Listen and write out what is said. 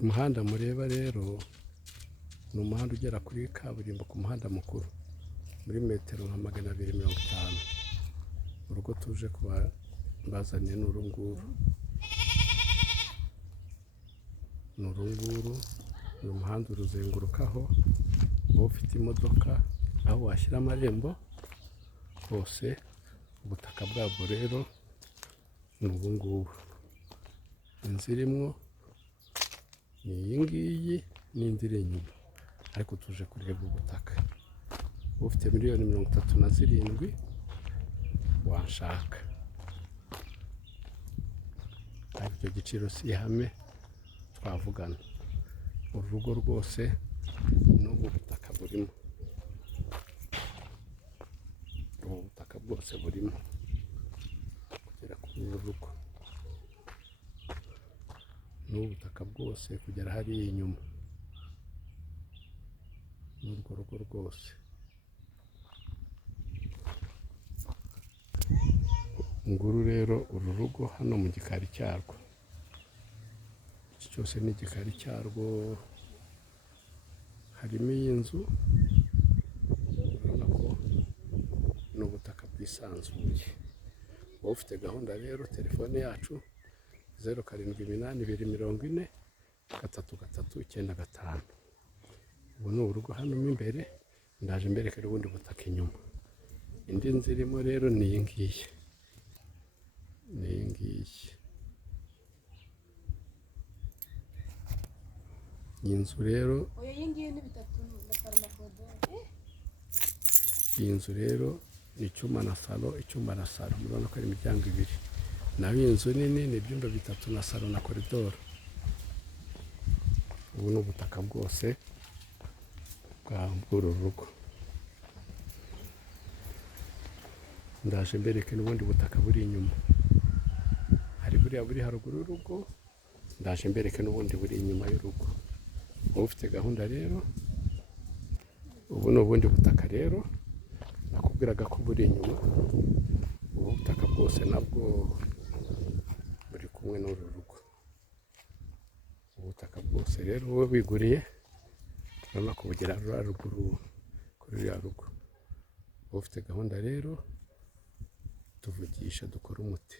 Umuhanda mureba rero ni umuhanda ugera kuri kaburimbo ku muhanda mukuru muri metero nka 250. Urugo tuje kubazaniye ni urunguru. Uyu muhanda uruzengurukaho uba ufite imodoka aho washyira amarembo hose. Ubutaka bwabwo rero ni ubungubu. Inzu irimo ni iyi ngiyi n'indi iri inyuma, ariko tuje kureba ubutaka. Ufite miliyoni 37 wanshaka, ariko icyo giciro si ihame twavugana. Uru rugo rwose n'ubu butaka burimo, ubu butaka bwose burimo kugera kuri uru rugo, n'ubu butaka bwose kugera hariya inyuma n'urwo rugo rwose. Nguru rero uru rugo hano mu gikari cyarwo, iki cyose ni igikari cyarwo. Harimo iyi nzu, urabona ko ni ubutaka bwisanzuye. Wowe ufite gahunda rero, telefone yacu 0782403395. Ubu ni urugo hano mo imbere, ndaje mberekera ubundi butaka inyuma. Indi nzu irimo rero ni iyi ngiyi, iyi nzu rero, iyi nzu rero ni icyumba na salo, murabona ko ari imiryango ibiri. Naho iyi nzu nini ni ibyumba 3 na salo na koridoro. Ubu ni ubutaka bwose bw'uru rugo. Ndaje mbereke n'ubundi butaka buri inyuma. Hari buriya buri haruguru y'urugo, ndaje mbereke n'ubundi buri inyuma y'urugo. Wowe ufite gahunda rero, ubu ni ubundi butaka rero nakubwiraga ko buri inyuma. Ubu butaka bwose nabwo buri kumwe n'uru rugo. Ubutaka bwose rero wowe wiguriye, urabona ko bugera ruguru kuri ruriya rugo. Wowe ufite gahunda rero, tuvugisha dukora umuti.